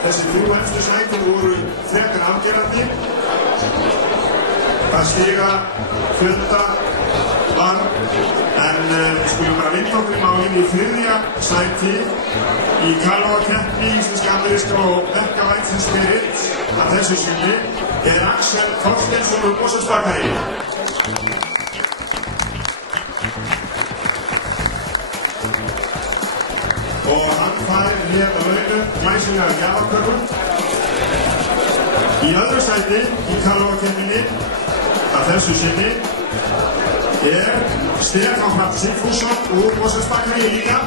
Þessi þrjú efstu sætin voru frekar afgerandi. Það stiga fjölda var, en við skulum bara vinda okkur í málinn í þriðja sæti í Karlógakeppni íslenska ameríska og verkavænsins spirill að þessu sinni Axel Þorsteinsson úr Mosfellsbakari. Og hann fær hér að launum glæsilega gjafaköku. Í öðru sæti í Karlógakeppninni að þessu sinni Stefán Hrafn Sigfússon úr Mosfellsbakari líka.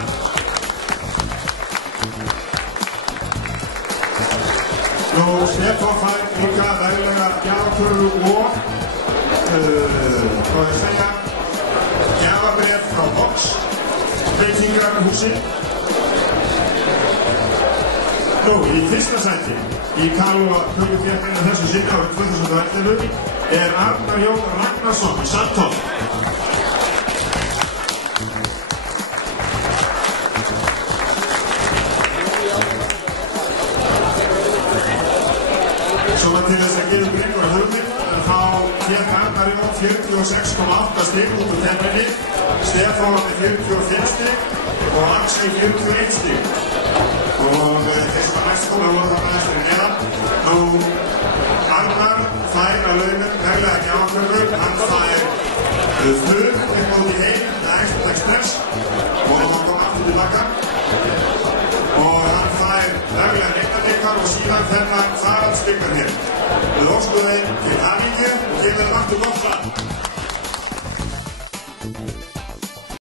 Stefán fær líka veglega gjafaköku og gjafabréf frá Box veitingarhúsi. Í fyrsta sæti í Karlógakeppninni að þessu sinni árið 2011 Arnar Jón Ragnarsson í Sandholt. Svona til þess að gefa ykkur einhverja hugmynd þá fékk Arnar Jón 46,8 stig út úr keppninni, Stefán með 45 stig og Axel 41 stig. Og þeir sem var næst koma voru það næst fyrir neðan. Arnar fær að launum veglega gjafaköku, hann fær flug upp á því heim með Express og hann kom aftur tilbaka. Og hann fær veglega nektardekar og síðan þennan faraldsbyggar hér. Við óskum þeim til hamingju og gefum þeim aftur gott slag.